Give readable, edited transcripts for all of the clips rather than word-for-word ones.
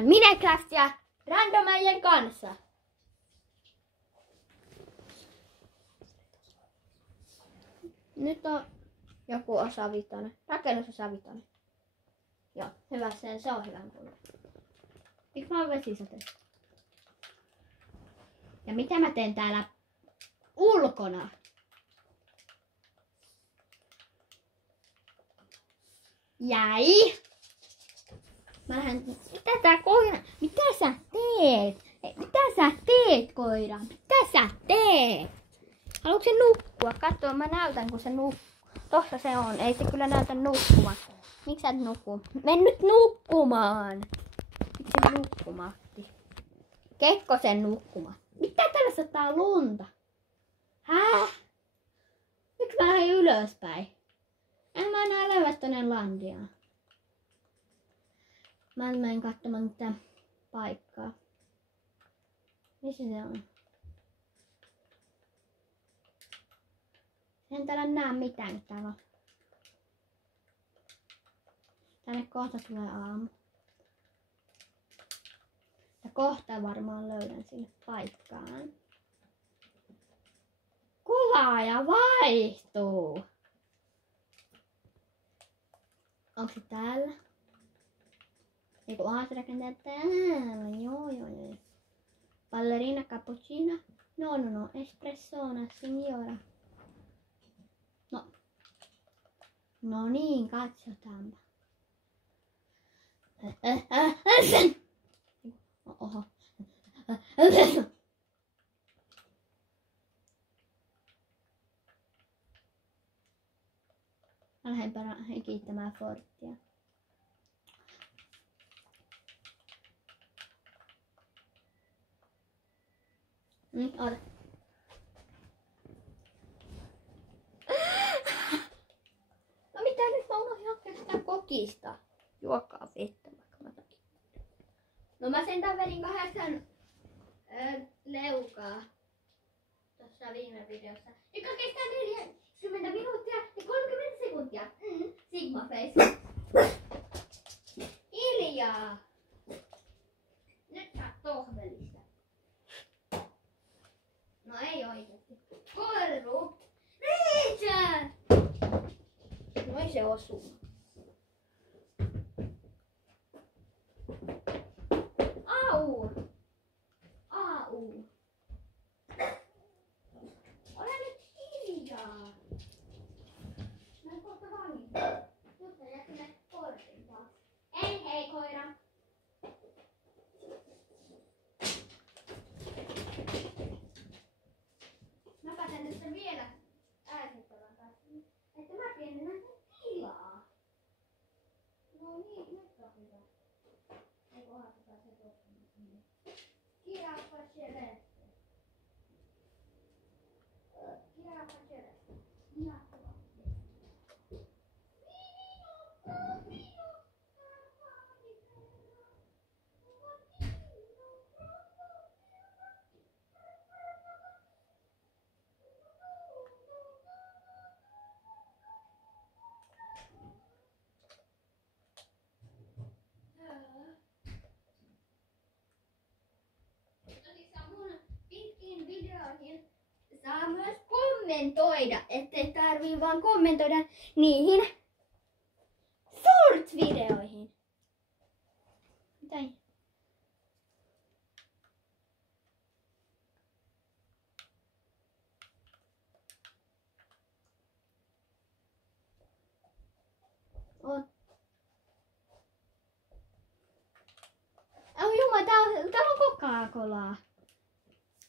pelaan Minecraftia randomaijien kanssa. Nyt on joku osa vitonen. Rakennusosa vitonen. Joo, hyvä se on hyvän kuulla. Miksi mä oon vesisateessa? Ja mitä mä teen täällä ulkona? Jäi! Mä lähden... Mitä tää koira? Mitä sä teet? Ei, mitä sä teet, koira? Mitä sä teet? Haluatko se nukkua? Katso, mä näytän kun se nukkuu. Tossa se on. Ei se kyllä näytä nukkumaan. Miksi sä et nukkuu? Men nyt nukkumaan! Miksi se nukkumatti? Kekkosen nukkuma. Mitä täällä sataa lunta? Häh? Miksi mä lähdin ylöspäin? En mä enää lähes tonne landiaan. Mä menen katsomaan tätä paikkaa. Missä se on? En täällä näe mitään täällä. Tänne kohta tulee aamu. Ja kohta varmaan löydän sinne paikkaan. Kuvaaja vaihtuu. Onko se täällä? Eiku se rakentaa täällä. Joo. Ballerina cappuccino. No. Espressona signora. No niin, katsotaanpa. Oho. Mä lähden kiittämään Fortia. Ota. No mitä nyt mä unohdin hakea sitä kokista? Juokaa vettä vaikka mä takin. No mä sentään vedin 8 leukaa tuossa viime videossa. Joka kestää 40 minuuttia ja 30 sekuntia. Sigma face. Hiljaa. Nyt sä tohvelista. No ei oikeesti. Koiru. Richard! Noin se osuu. Au! Ole nyt hiljaa. Mä en kohta vanhin. Nyt sä jäät sinne kortin taas. Ei hei koira. Mä päätän nyt sen vielä ärsyttävän kanssa. Että mä pienennän sen tilaa. No niin, nyt on hyvä. Eikö ohjata se tuossa? Kirappa celeste. Kirappa celeste. Saa myös kommentoida, ettei tarvii vaan kommentoida niihin short-videoihin. Mitä? Täällä on Coca-Colaa.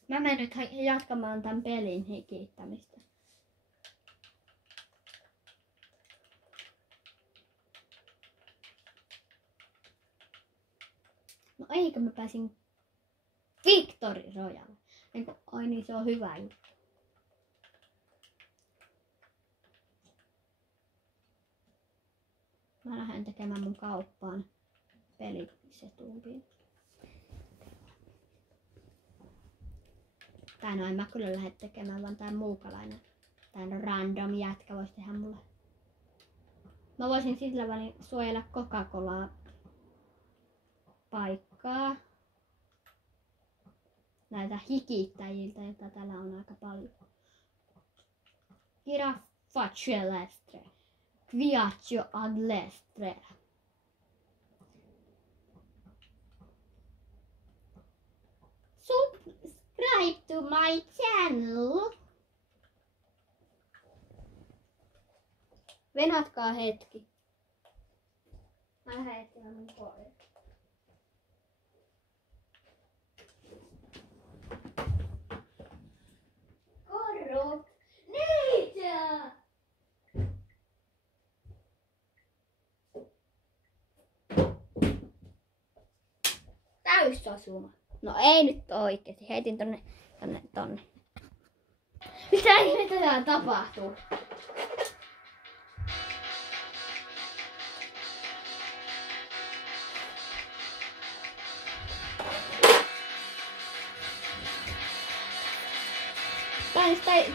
Mä menen nyt jatkamaan tämän pelin kiittämistä. No eikö mä pääsin Victory Royale? Ai niin, se on hyvä juttu. Mä lähden tekemään mun kauppaan pelisetuupiin. Tai no en mä kyllä lähde tekemään, vaan tää muukalainen. Tää random jätkä vois tehdä mulle. Mä voisin sillä välin suojella Coca-Colaa paikkaa näitä hikittäjiltä, joita täällä on aika paljon. Giraffa celestre, Quiaccio aglestre. Subscribe to my channel. Venatkaa hetki. Mä lähden etsimään mun koiraa. Korrut! Niitä! Täysasuma. No ei nyt oikeesti. Heitin tonne. Mitä ihmettä täällä tapahtuu?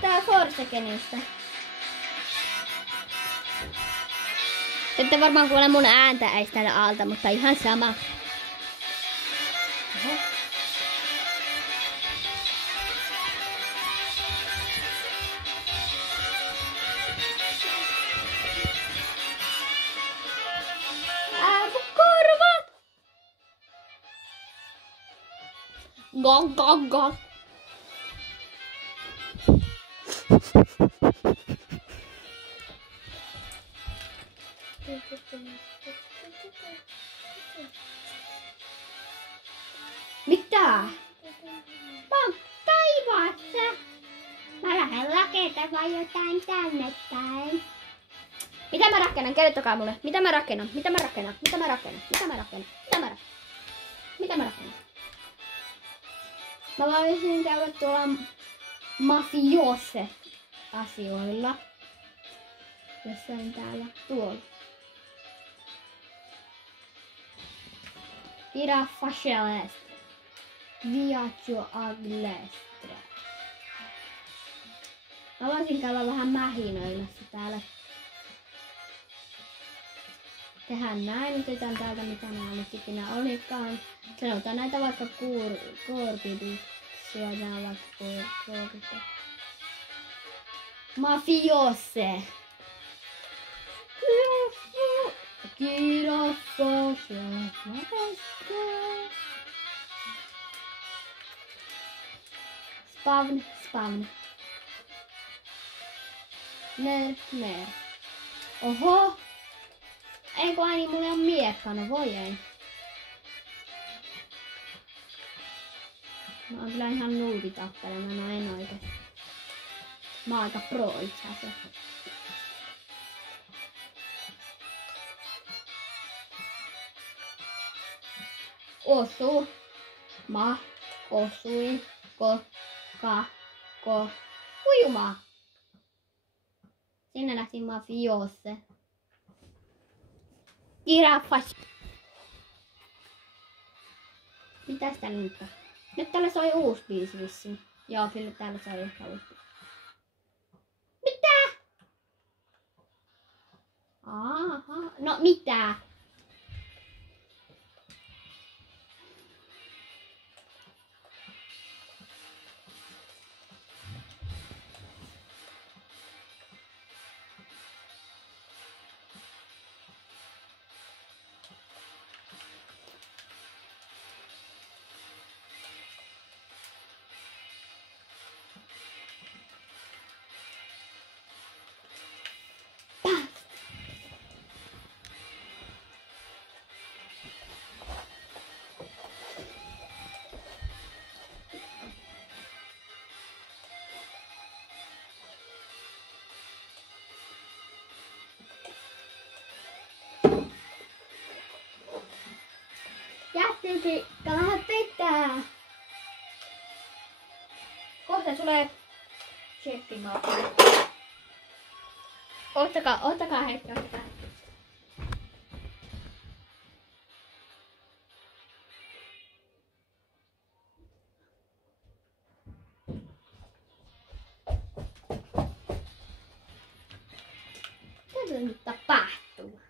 Tää Forsakenista. Ette varmaan kuule mun ääntä ees täällä alta, mutta ihan sama. Oho. Mun korvat! Gong gong gong. Mitä? Mä oon taivaassa. Mä lähden rakentamaan jotain tänne päin. Mitä mä rakennan? Kertokaa mulle. Mitä mä rakennan? Mitä mä rakennan? Mitä mä rakennan? Mitä mä rakennan? Mitä mä rakennan? Mitä mä rakennan? Mä voisin käydä tuolla mafiose asioilla. Jossain täällä tuolla. Giraffa celestre, Quiaccio aglestre. Mä voisin käydä vähän mähinöimässä täällä. Tehdään näin, otetaan täältä mitä nää nyt ikinä olikaan. Sanotaan näitä vaikka korpiduksia, nää vaikka korpiduksia. Mafiose. Giraffa celestre. Spawn, spawn. Ner. Oho. Ei kun aini mulla on miekka, no voi ei. Mä oon kyllä ihan nuuti tappelemaan, no en oikeesti. Mä oon aika pro itse asiassa. Osu. Ma. Osui. Ko. Ujuma. Sinne lähti mafiose. Giraffa. Mitäs täällä nyt on? Nyt täällä soi uusi biisi vissiin. Joo, kyllä täällä soi uusi biisi. Mitä? Aha. No mitä? Jättikin, vähän pitää. Kohta tulee cheffimaa. Ottakaa hetki, ottakaa. Mitä nyt tapahtuu?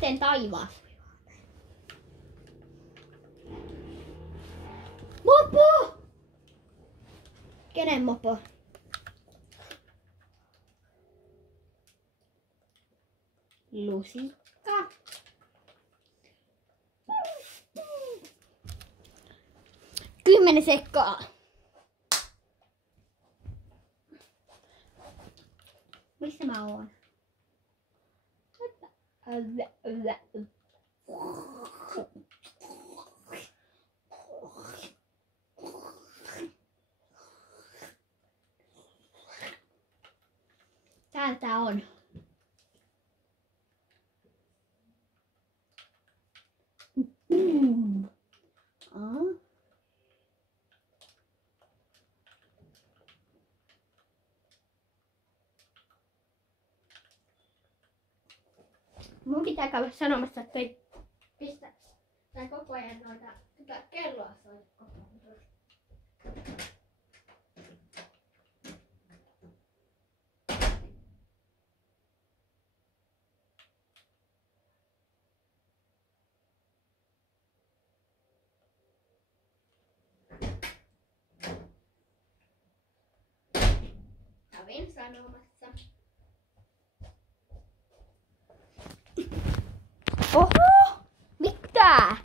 teen taivaassa. Mopo! Kenen mopo? Lusikka. 10 sekkaa. Missä mä oon? Täällä tää on. Mun pitää käydä sanomassa, että ei pistä tää koko ajan noita kelloa soi koko ajan. Kävin sanomassa. Oho! Mitä?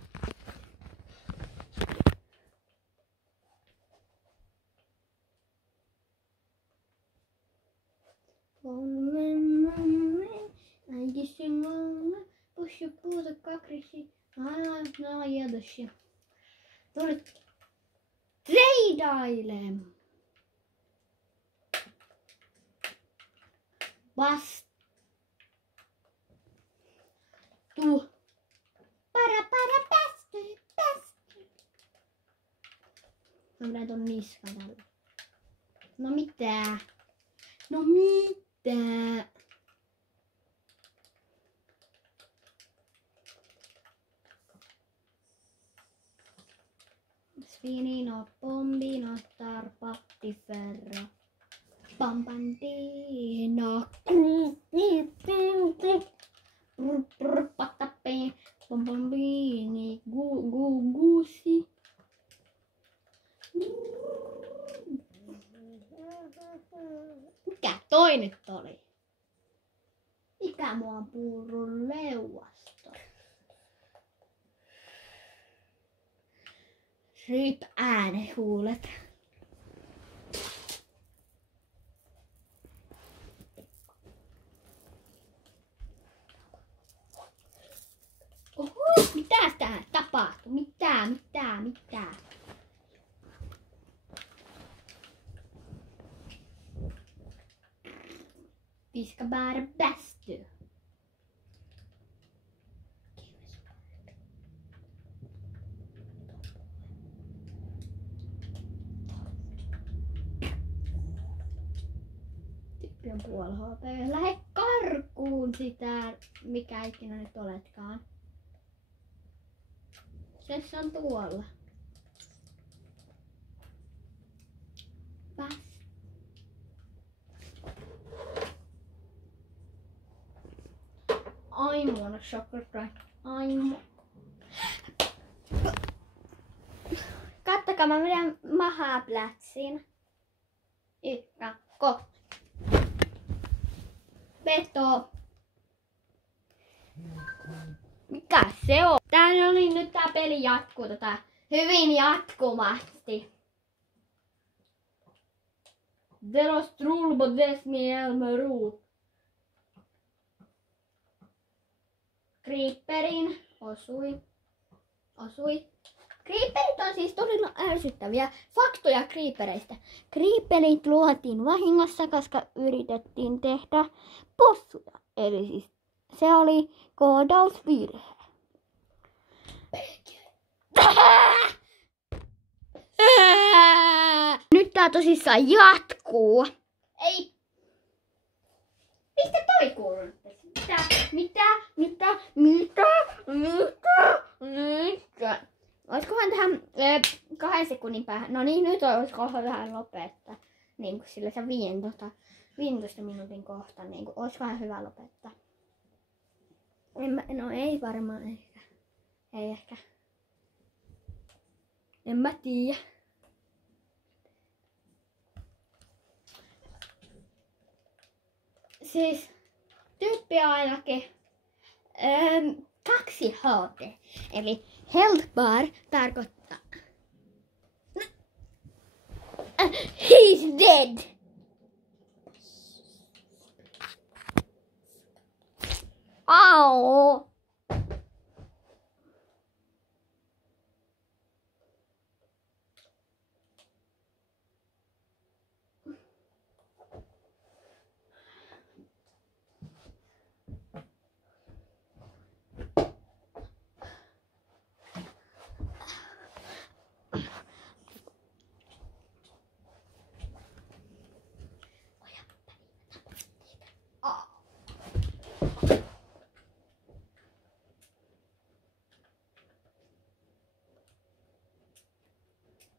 Äiti sinulla pussu puuta kakrisi. Aina jätössä. Tulit treidailemaan. Para päästy. Mä menen ton niskan alle. No mitä? No mitä? Svinino, bombino, tarpatti, ferro. Pampandino. Patape. Bombini. Guusi. Mikä toi nyt oli? Mikä mua on puurun leuasta? Ryyp äänehuulet. Oho, mitäs tää tapahtui? Mitä? Vi ska bära bästu. Tyyppi on puoli HP. Lähde karkuun sitä, mikä ikinä nyt oletkaan. Se on tuolla. Pääs. I'm on a chocolate. Kattokaa, mä menen mahaplätsiin. Kakko. Veto. Mikä se on? Tää oli nyt tää peli jatkuu hyvin jatkuvasti. Deros trulbo des mi elmerut. Creeperin osui. Creeperit on siis todella ärsyttäviä faktoja creepereistä. Creeperit luotiin vahingossa, koska yritettiin tehdä possuja. Eli siis se oli koodausvirhe. Nyt tää tosissaan jatkuu. Ei. Mistä toi kuuluu? Mitä? Olisikohan tähän 2 sekunnin päähän? No niin, nyt olisikohan vähän lopettaa. Niin kuin sillä se 15 minuutin kohta. Niin kuin, olisikohan hyvä lopettaa. No ei varmaan ehkä. Ei ehkä. En mä tiedä. Siis tyyppi on ainakin 2 HT. Eli health bar tarkoittaa he's dead. Au.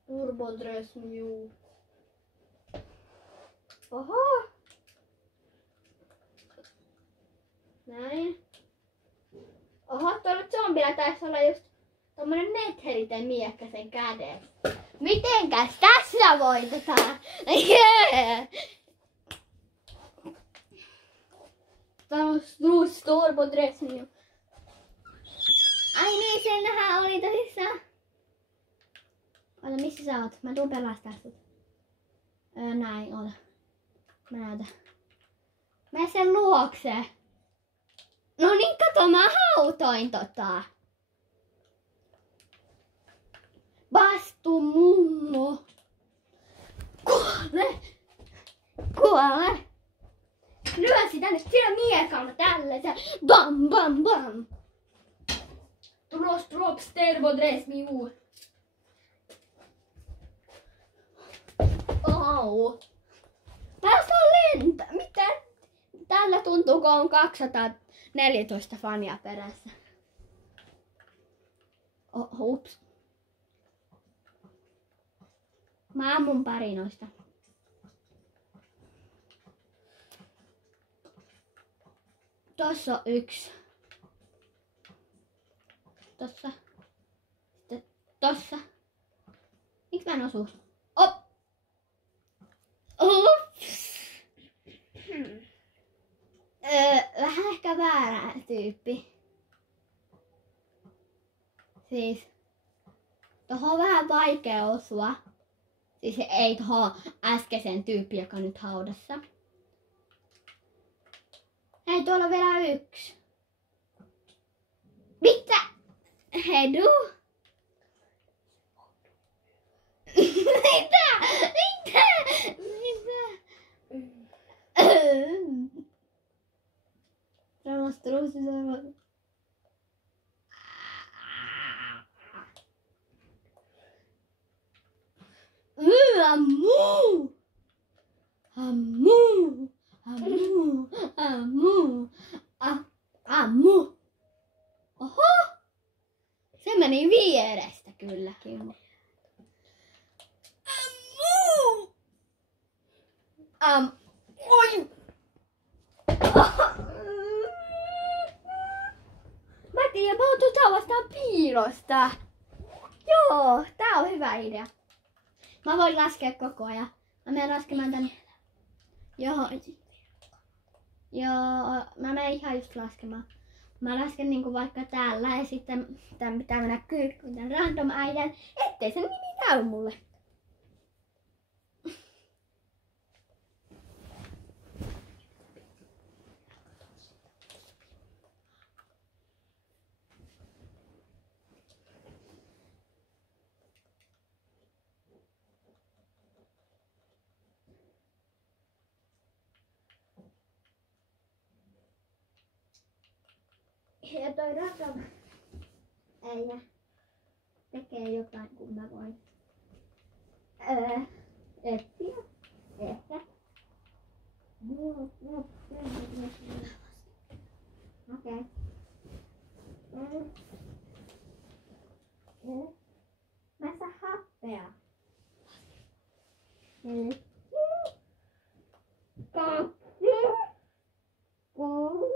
Turbo Dress New. Oho. Näin. Oho, tuolla zombilla taisi olla just tommonen netheriten miekkä sen kädessä. Mitenkäs tässä voitetaan? Yeah. Taas Turbo Dress New. Ai niin, senhän oli tosissaan. Ota, missä sä oot? Mä tuun pelastaa sut. Näin, ota. Mä näytän. Mene sen luokse. No niin, kato, mä hautoin tota. Vastu mummo. Kuole. Kuole. Lyö sitä nyt sillä miekalla tällaisen. Bam, bam, bam. Drops Turbo Dress New. Au. Päästä lentää. Mitä? Tällä tuntuu, kun on 214 fania perässä. Ups. Mä ammun pari noista. Tossa on 1. Tossa. Sitten tossa. Miks mä en osu? Op! Ups. Vähän ehkä väärä tyyppi. Siis tohon on vähän vaikea osua. Siis ei tohon äskeisen tyyppi, joka on nyt haudassa. Hei, tuolla on vielä 1. Mitä? Hedu? Mitä? Monstruoso. Ammu! Ammu! Ammu! Ammu! Ammu! Oho! Se meni vierestä kylläkin. Ammu! Oi! Mä tiedän, mä oon tota vastaan piilosta. Joo, tää on hyvä idea. Mä voin laskea koko ajan. Mä menen laskemaan tän. Joo. Mä menen ihan just laskemaan. Mä lasken niinku vaikka täällä ja sitten tän pitää mennä kyykkyyn tän random äijän, ettei sen nimi käy mulle. Ja toi random äijä tekee jotain, kun mä voin etsiä. Ehkä. Okei. Mä en saa happea. 2, 3,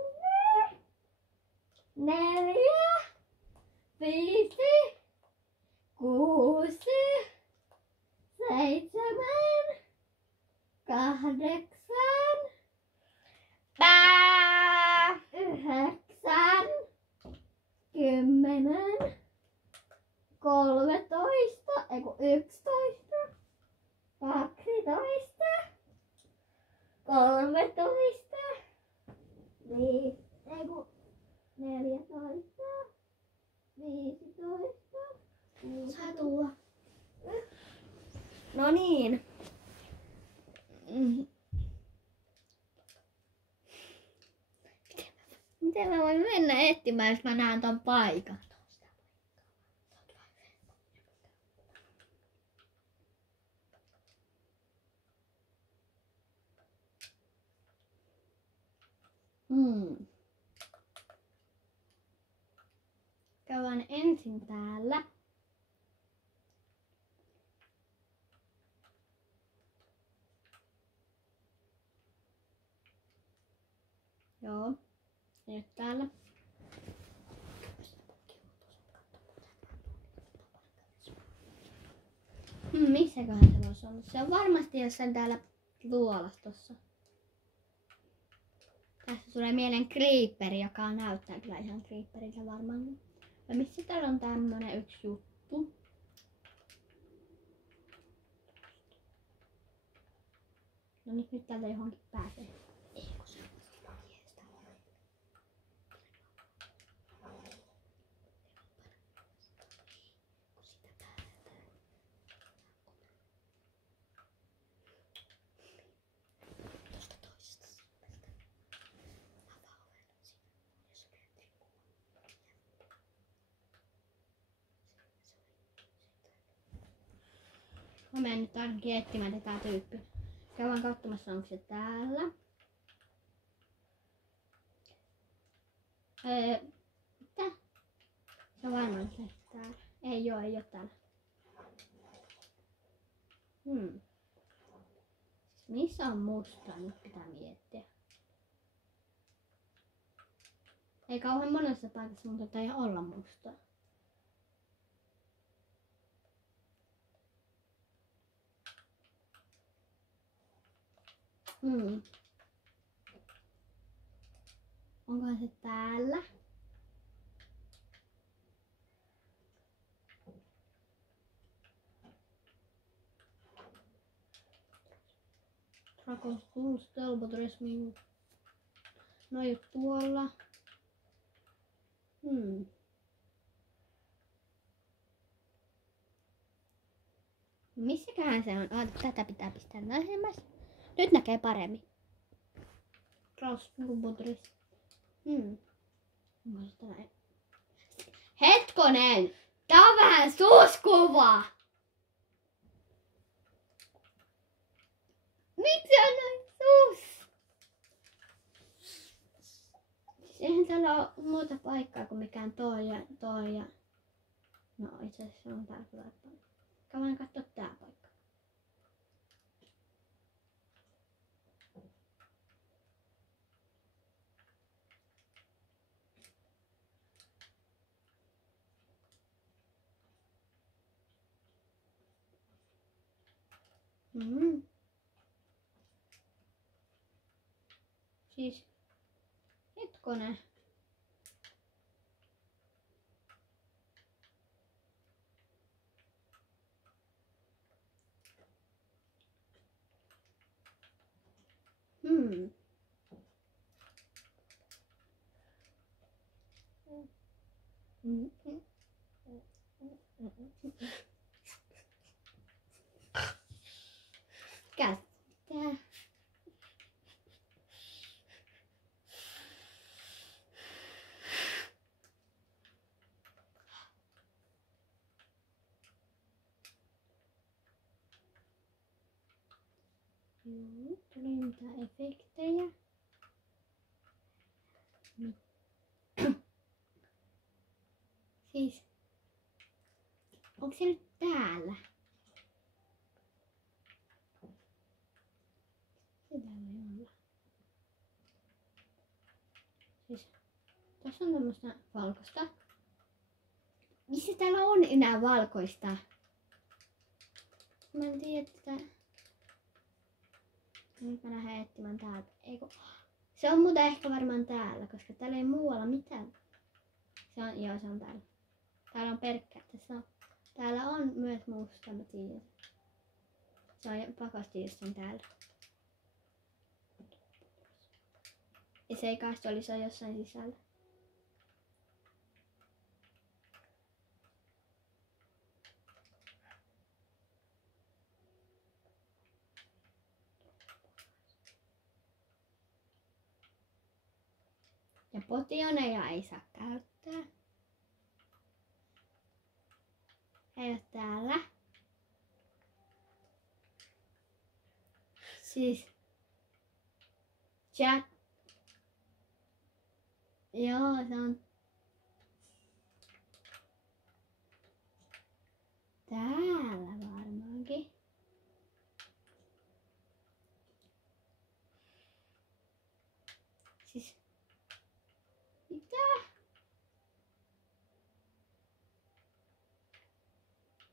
12, 13, 14, 15. Saa tulla. No niin. Miten mä voin mennä etsimään, jos mä näen ton paikan? Käydään ensin täällä. Joo. Ja nyt täällä. Missäköhän se voisi olla? Se on varmasti jossain täällä luolastossa. Tässä tulee mieleen Creeper, joka näyttää kyllä ihan Creeperiltä varmaan. Ja missä täällä on tämmönen yksi juttu? No niin, nyt täältä johonkin pääsee. Eikö se mä menen nyt ainakin etsimään tätä tyyppiä. Käydään katsomassa, onko se täällä. Mitä? Se on varmaan se täällä. Ei oo täällä. Siis missä on musta? Nyt pitää miettiä. Ei kauhean monessa paikassa, mutta ei olla mustaa. Onkohan se täällä? Dragon's Tools, Telbotres, no ei oo tuolla. Missäköhän se on? Tätä pitää pistää lähemmäs. Nyt näkee paremmin. Telbotres. Hetkonen! Tää on vähän suuskuva! Miksi on noin suus? Eihän täällä ole muuta paikkaa kuin mikään toi ja... No itse asiassa on täällä kyllä paljon. Käydään katsoa tää paikka. Siis, hetkonen. Käsittää. Tuli mitään efektejä. Siis, onko se nyt täällä? Se täällä ei olla. Siis, tässä on tämmöstä valkoista. Missä täällä on enää valkoista? Mä en tiedä tätä. Nyt mä lähden etsimään täältä. Eiku. Se on muuten ehkä varmaan täällä, koska täällä ei muualla mitään. Se on täällä. Täällä on pelkkä. Täällä on myös musta, mä tiedän. Se on pakosti jossain täällä. Ja se ei kaistu olisi jossain sisällä. Ja potioneja ei saa käyttää. Ei ole täällä. Siis chat. Joo, se on täällä varmaankin. Siis mitä?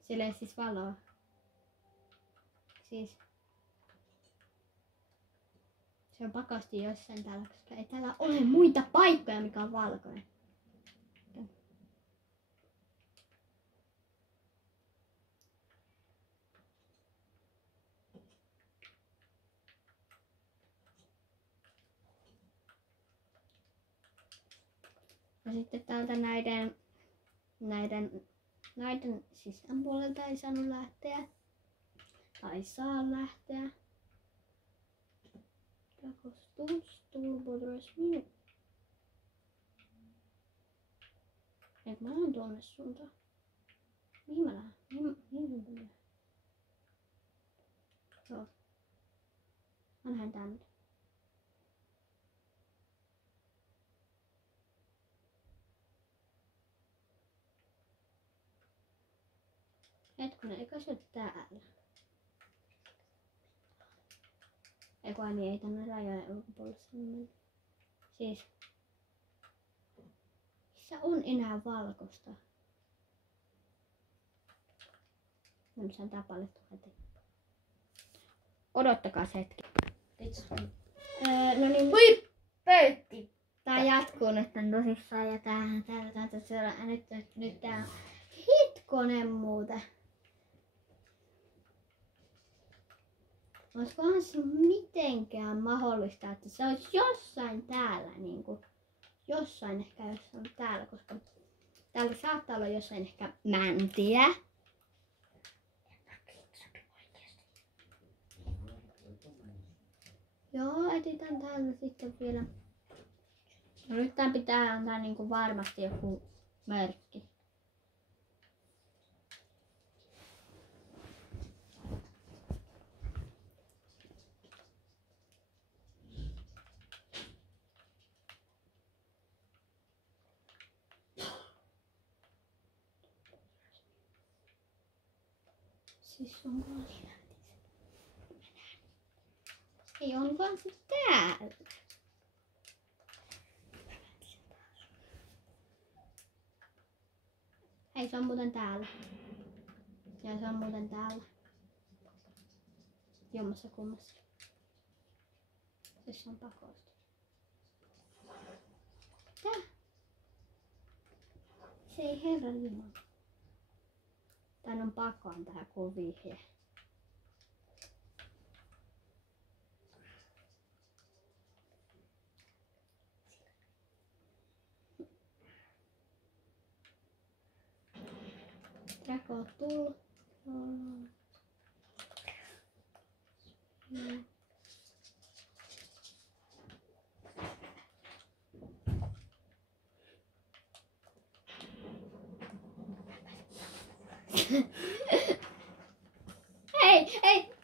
Siellä ei siis valoa. Siis se on pakosti jossain täällä, koska ei täällä ole muita paikkoja, mikä on valkoinen. Ja sitten täältä näiden sisän puolelta ei saanut lähteä. Tai saa lähteä. Eikö mä lähden tuonne suuntaan? Mihin mä lähden? Mihin mä lähden? Joo. Mä lähden tänne. Hetkonen, eikö se ole täällä? Eiku niin, ei tänne rajojen ulkopuolelle mennä. Siis missä on enää valkoista? Mä saan tää paljastua heti. Odottakaa hetki. No niin. Hui, pöytti. Tää jatkuu nyt tosissaan ja nyt tää hitkonen muuten. Olisikohan se mitenkään mahdollista, että se olisi jossain täällä, niinku, jossain ehkä jossain täällä, koska täällä saattaa olla jossain ehkä mäntiä. Joo, etitän täältä sitten vielä. No nyt tää pitää antaa niinku varmasti joku merkki. Siis onkohan siellä? Ei onkohan se täällä? Ei, se on muuten täällä. Ja se on muuten täällä. Jommassa kummassa. Se on pakosti. Tää? Se ei herran jumala. Tän on pakoon tähän kuviheen. Draco tullut. Hei, hei!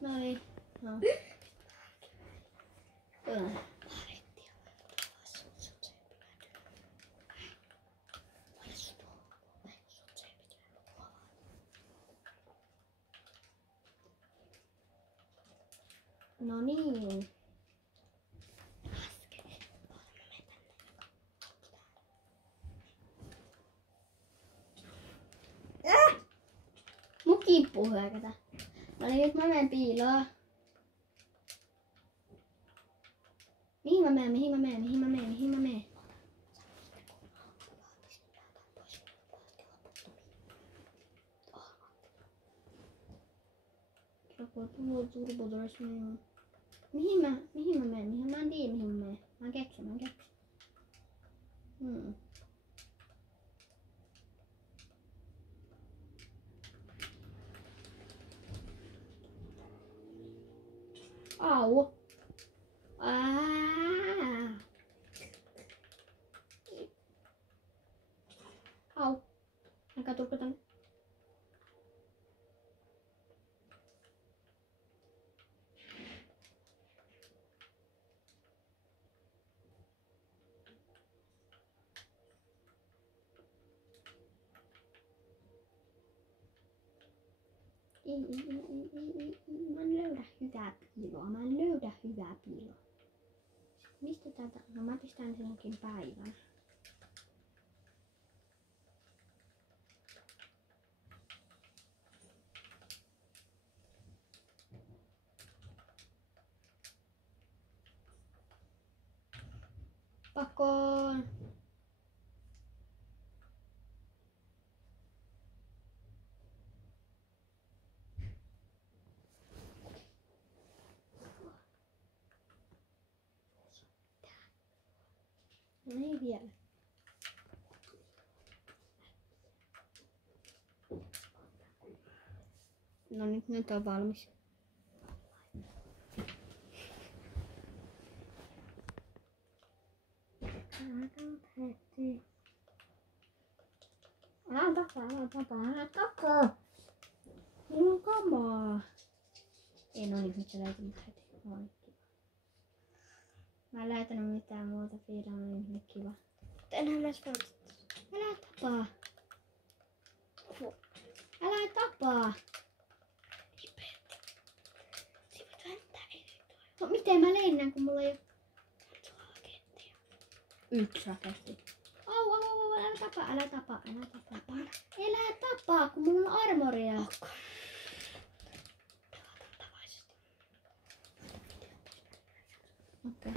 Noin. No. No niin. Mun kippuu hyökätä. No niin, nyt mä menen piiloon. Mihin mä menen, mihin mä menen, mihin mä menen, mihin mä menen? Mihin mä menen? Mä en tiedä mihin mä menen. Mä keksin. Au. Au. Älkää tulko tänne. Ei. Mä en löydä hyvää piiloa. Mistä täältä? No mä pistän sen jonkin päivän. Pakoon! No ei vielä. No nyt on valmis. Älä takaa. Mulla on kamaa. Ei no niin, nyt sä laitat mut heti. Noin, kiva. Mä en laitanut mitään muuta fiilaa, niin nyt kiva. Enää mä Älä tapaa. Älä tapaa. No miten mä lennän, kun mulla ei oo... Yksi raketti. Au, älä tapaa. Älä tapaa, kun mulla on armoria. Okei.